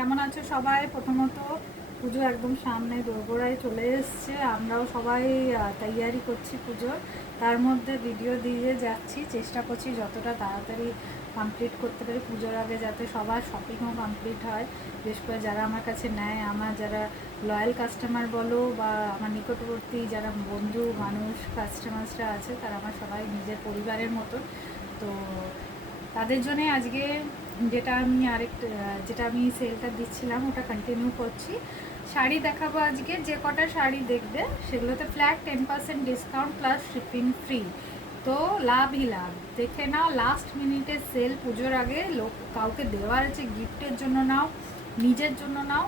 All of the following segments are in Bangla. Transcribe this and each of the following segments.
কেমন আছো সবাই? প্রথমত পুজো একদম সামনে দোরগোড়ায় চলে এসছে, আমরাও সবাই তৈয়ারি করছি পুজোর। তার মধ্যে ভিডিও দিয়ে যাচ্ছি, চেষ্টা করছি যতটা তাড়াতাড়ি কমপ্লিট করতে পারি পুজোর আগে, যাতে সবার শপিংও কমপ্লিট হয়। বিশেষ করে যারা আমার কাছে নেয়, আমার যারা লয়াল কাস্টমার বলো বা আমার নিকটবর্তী যারা বন্ধু মানুষ কাস্টমার্সরা আছে, তারা আমার সবাই নিজের পরিবারের মতো। তো তাদের জন্যে আজকে যেটা আমি সেলটা দিচ্ছিলাম ওটা কন্টিনিউ করছি। শাড়ি দেখাবো আজকে, যে কটা শাড়ি দেখবে সেগুলোতে flat 10% discount plus shipping free. তো লাভই লাভ, দেখে নাও। লাস্ট মিনিটের সেল, পুজোর আগে কাউকে দেওয়ার আছে, গিফটের জন্য নাও, নিজের জন্য নাও,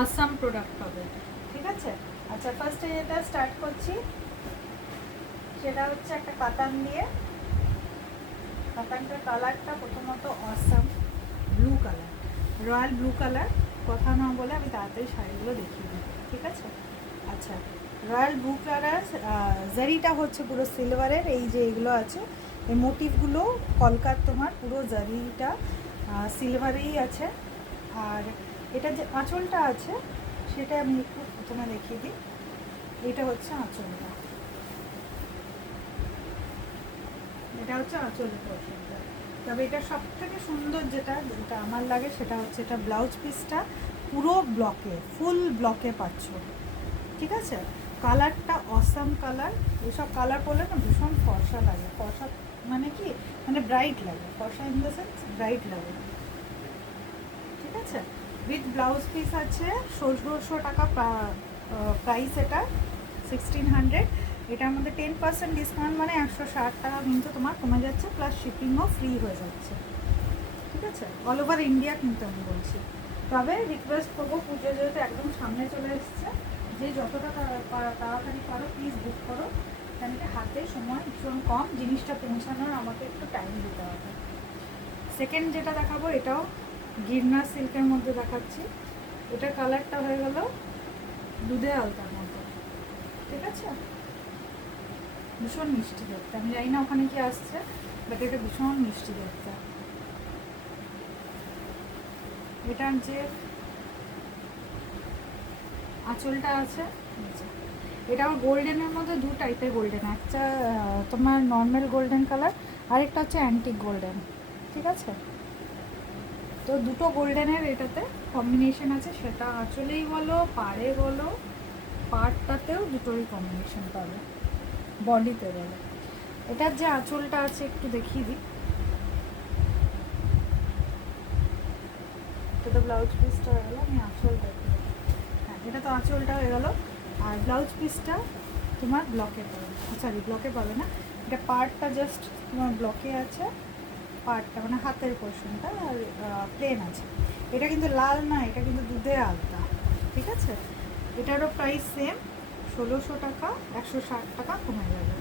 অসাম প্রোডাক্ট পাবে। ঠিক আছে? আচ্ছা, ফার্স্টে যেটা স্টার্ট করছি সেটা হচ্ছে একটা কাতান দিয়ে। কাতানটার কালারটা প্রথমত awesome blue colour, royal blue colour. কথা না বলে আমি তাড়াতাড়ি শাড়িগুলো দেখিয়ে দিই, ঠিক আছে? আচ্ছা, রয়্যাল ব্লু কালার, জারিটা হচ্ছে পুরো সিলভারের। এই যে এগুলো আছে, এই মোটিভগুলো কলকার, তোমার পুরো জারিটা সিলভারেই আছে। আর এটা যে আঁচলটা আছে সেটা আমি একটু প্রথমে দেখিয়ে দিই। এটা হচ্ছে আঁচলটা, এটা হচ্ছে আঁচলের পোর্শনটা। তবে এটা সব থেকে সুন্দর যেটা আমার লাগে সেটা হচ্ছে এটা ব্লাউজ পিসটা পুরো ব্লকে, ফুল ব্লকে পাচ্ছ, ঠিক আছে? কালারটা অসাম কালার। এইসব কালার পরলে না ভীষণ ফর্সা লাগে। ফর্সা মানে কি, মানে ব্রাইট লাগে। ফর্সা ইন দ্য সেন্স ব্রাইট লাগে, ঠিক আছে? উইথ ব্লাউজ পিস আছে। ১৬০০ টাকা প্রাইস, এটা 1600। এটার মধ্যে 10% ডিসকাউন্ট মানে ১৬০ টাকা কিন্তু তোমার কমে যাচ্ছে, প্লাস শিপিংও ফ্রি হয়ে যাচ্ছে, ঠিক আছে? অল ওভার ইন্ডিয়া কিন্তু আমি বলছি। তবে রিকোয়েস্ট করবো, পুজো যেহেতু একদম সামনে চলে এসছে, যে যতটা তাড়াতাড়ি পারো প্লিজ বুক করো, কেন কি হাতে সময় ভীষণ কম, জিনিসটা পৌঁছানোর আমাকে একটু টাইম দিতে হবে। সেকেন্ড যেটা দেখাবো, এটাও গিরনা সিল্কের মধ্যে দেখাচ্ছি। এটার কালারটা হয়ে গেল দুধে আলতার মতো, ঠিক আছে? ভীষণ মিষ্টি দেখতে। আমি জানি না ওখানে কি আসছে, বাট এটা ভীষণ মিষ্টি দেখতে। এটার যে আঁচলটা আছে, এটাও গোল্ডেনের মধ্যে দু টাইপের গোল্ডেন, একটা তোমার নর্মাল গোল্ডেন কালার, আরেকটা হচ্ছে অ্যান্টিক গোল্ডেন, ঠিক আছে? তো দুটো গোল্ডেনের এটাতে কম্বিনেশন আছে, সেটা আঁচলেই বলো পাড়ে বলো, পাড়টাতেও দুটোরই কম্বিনেশন পাবে, বডিতে বলো। এটার যে আঁচলটা আছে একটু দেখিয়ে দিই। এটা তো ব্লাউজ পিসটা হয়ে গেলো, আমি আঁচলটা, হ্যাঁ এটা তো আঁচলটা হয়ে গেলো। আর ব্লাউজ পিসটা তোমার ব্লকে পাবে, সরি ব্লকে পাবে না, এটা পার্টটা জাস্ট তোমার ব্লকে আছে, পার্টটা মানে হাতের পোর্শনটা আর প্লেন আছে। এটা কিন্তু লাল না, এটা কিন্তু দুধে আলতা, ঠিক আছে? এটারও প্রাইস সেম, ১৬০০ টাকা, ১৬০ টাকা কমে যাবে,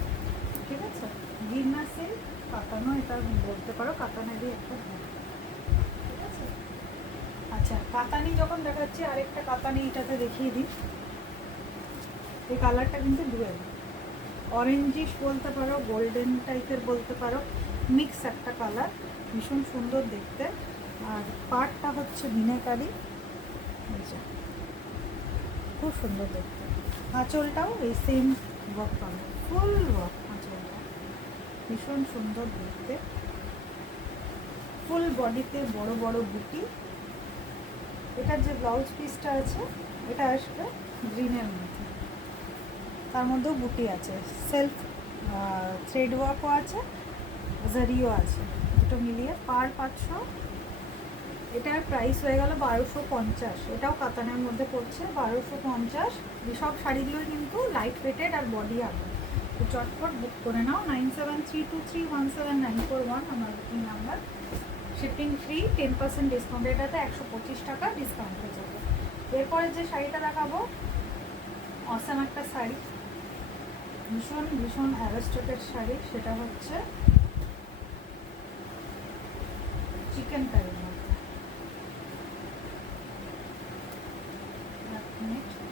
ঠিক আছে? গিরনা সিল্ক কাতানো, এটা বলতে পারো কাতানেরই একটা ভাগ, ঠিক আছে? আচ্ছা, কাতানি যখন দেখাচ্ছি, আরেকটা কাতানি এটাতে দেখিয়ে দিই। এই কালারটা কিন্তু ডুয়েল, অরেঞ্জিশ বলতে পারো, গোল্ডেন টাইপের বলতে পারো, মিক্স একটা কালার, ভীষণ সুন্দর দেখতে। আর পাটটা হচ্ছে মিনাকারি, খুব সুন্দর দেখতে। আঁচলটাও এই সেম ওয়ার্ক পাবে, ফুল ওয়ার্ক আঁচলটা, ভীষণ সুন্দর দেখতে। ফুল বডিতে বড় বড় বুটি। এটার যে ব্লাউজ পিসটা আছে এটা আসবে গ্রিনের মধ্যে, তার মধ্যেও বুটি আছে, সেলফ থ্রেড ওয়ার্কও আছে, জারিও আছে, দুটো মিলিয়ে পার ৫০০। এটার প্রাইস হয়ে গেল ১২৫০। এটাও কাতানের মধ্যে পড়ছে, ১২৫০। সব শাড়িগুলোই কিন্তু লাইট ওয়েটেড আর বডি আপ। তো চটপট বুক করে নাও, 9732317941 আমার booking number. Shipping free, 10% discount, এটাতে ১২৫ টাকা ডিসকাউন্ট হয়ে যাবে। এরপরে যে শাড়িটা দেখাবো, অসাম একটা শাড়ি, ভীষণ ভীষণ অ্যারোস্টেটেড শাড়ি, সেটা হচ্ছে চিকেন কারির মধ্যে।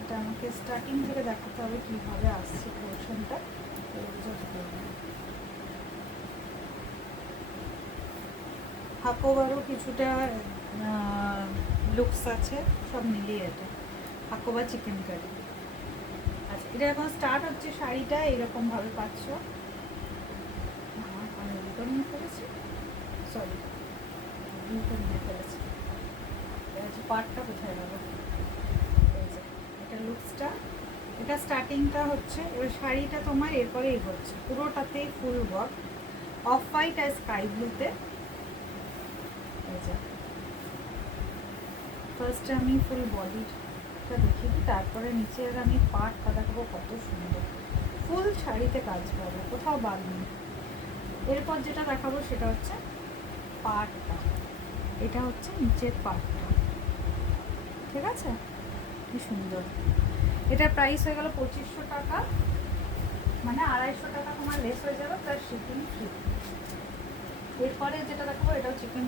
এটা আমাকে স্টার্টিং থেকে দেখাতে হবে কীভাবে আসছে পোর্শনটা, হাকোবারও কিছুটা লুকস আছে, সব মিলিয়ে এটা হাকোবা চিকেন কারি। আচ্ছা, এটা এখন স্টার্ট হচ্ছে। শাড়িটা এরকমভাবে পাচ্ছ। আমি উল্টো নিয়ে ফেলেছি, সরি উল্টো নিয়ে ফেলেছি। পার্টটা কোথায় গেল? এই যে এটা লুকসটা, এটা স্টার্টিংটা হচ্ছে। এবার শাড়িটা তোমার এরপরে এগোচ্ছে, পুরোটাতেই ফুল ওয়ার্ক, অফ হোয়াইট আর স্কাই ব্লুতে। এই যে ফার্স্টে আমি ফুল বডিটা দেখিয়ে দিই, তারপরে নিচের আমি পাড়টা দেখাবো কত সুন্দর। ফুল শাড়িতে কাজ পাবো, কোথাও বাদ নেই। এরপর যেটা দেখাবো সেটা হচ্ছে পাড়টা। এটা হচ্ছে নিচের পাড়টা, ঠিক আছে? কি সুন্দর। এটার প্রাইস হয়ে গেল 2500 টাকা, মানে 250 টাকা তোমার লেস হয়ে যাবে, প্লাস শিপিং ফ্রি। এরপরে যেটা দেখাবো এটাও চিকেন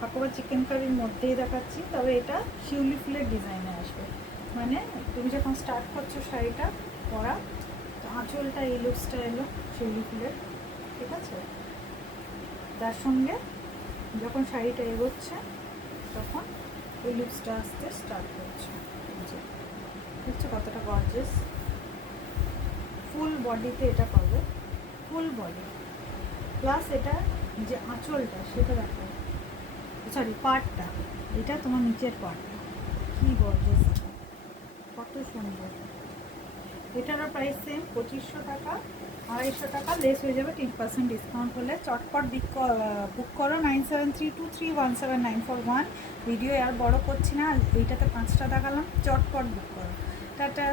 হাকোবা চিকেন কারির মধ্যেই দেখাচ্ছি, তবে এটা শিউলি ফুলের ডিজাইনে আসবে। মানে তুমি যখন স্টার্ট করছো শাড়িটা পরা, তো আঁচলটা এই লুকসটা এলো শিউলি ফুলের, ঠিক আছে? তার সঙ্গে যখন শাড়িটা এগোচ্ছে তখন এই লুকসটা আসতে স্টার্ট করছে। দেখছো কতটা গর্জিয়াস। ফুল বডিতে এটা পাবে, ফুল বডি, প্লাস এটা যে আঁচলটা সেটা দেখো, সরি পার্টটা, এটা তোমার নিচের পার্টটা কি গর্জিয়াস, কত সুন্দর। এটারও প্রাইস সেম 2500 টাকা, 250 টাকা লেস হয়ে যাবে 10% ডিসকাউন্ট হলে। চটপট বুক করো 9732317941। ভিডিও আর বড় করছি না, এইটাতে 5টা দেখালাম, চটপট বুক করো। টাটা।